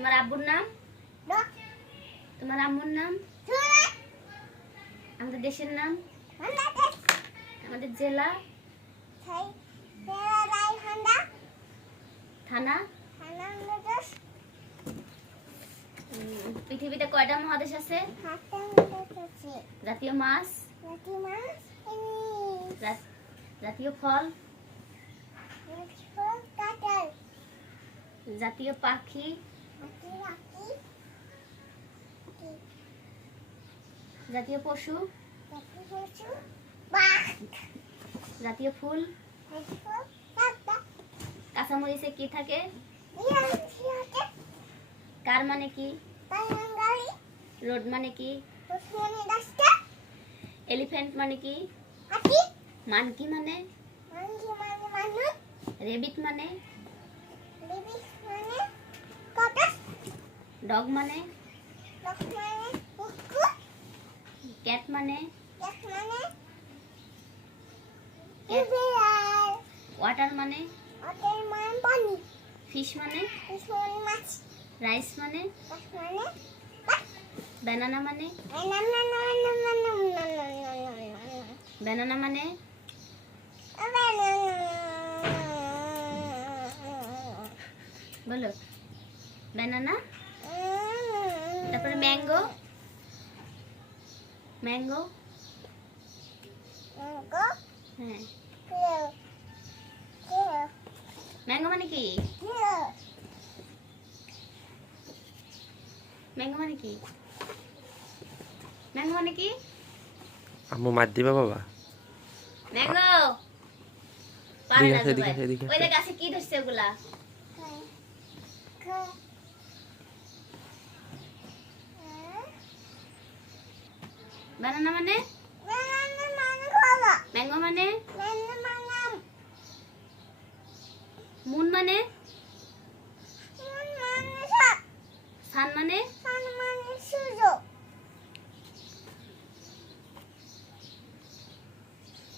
তোমার আব্বুর নাম? তোমার আম্মুর নাম? আমাদের দেশের নাম? আমাদের জেলা? থানা? পৃথিবীতে কয়টা মহাদেশ আছে? জাতীয় মাছ? জাতীয় ফল? জাতীয় পাখি? জাতীয় পশু? জাতীয় ফুল? কাঁচামরিচে কি থাকে? কার মানে কি? রোড মানে কি? এলিফ্যান্ট মানে কি? মানকি মানে? রেবিট মানে? ডগ মানে? ক্যাট মানে? ওয়াটার মানে? ফিশ মানে? রাইস মানে? ব্যানানা মানে? ব্যানানা মানে? বলো ব্যানানা। তারপরে ম্যাঙ্গো? ম্যাঙ্গো হ্যাঁ। ম্যাঙ্গো মানে কি? ম্যাঙ্গো মানে কি? ম্যাঙ্গো মানে কি? আম্মু মার দিবা বাবা? ম্যাঙ্গো পারে না জুবাই। ওই যে গাছে কি ধরছে ওগুলা? ব্যানানা মানে? ম্যাঙ্গো মানে? মুন মানে? সান মানে?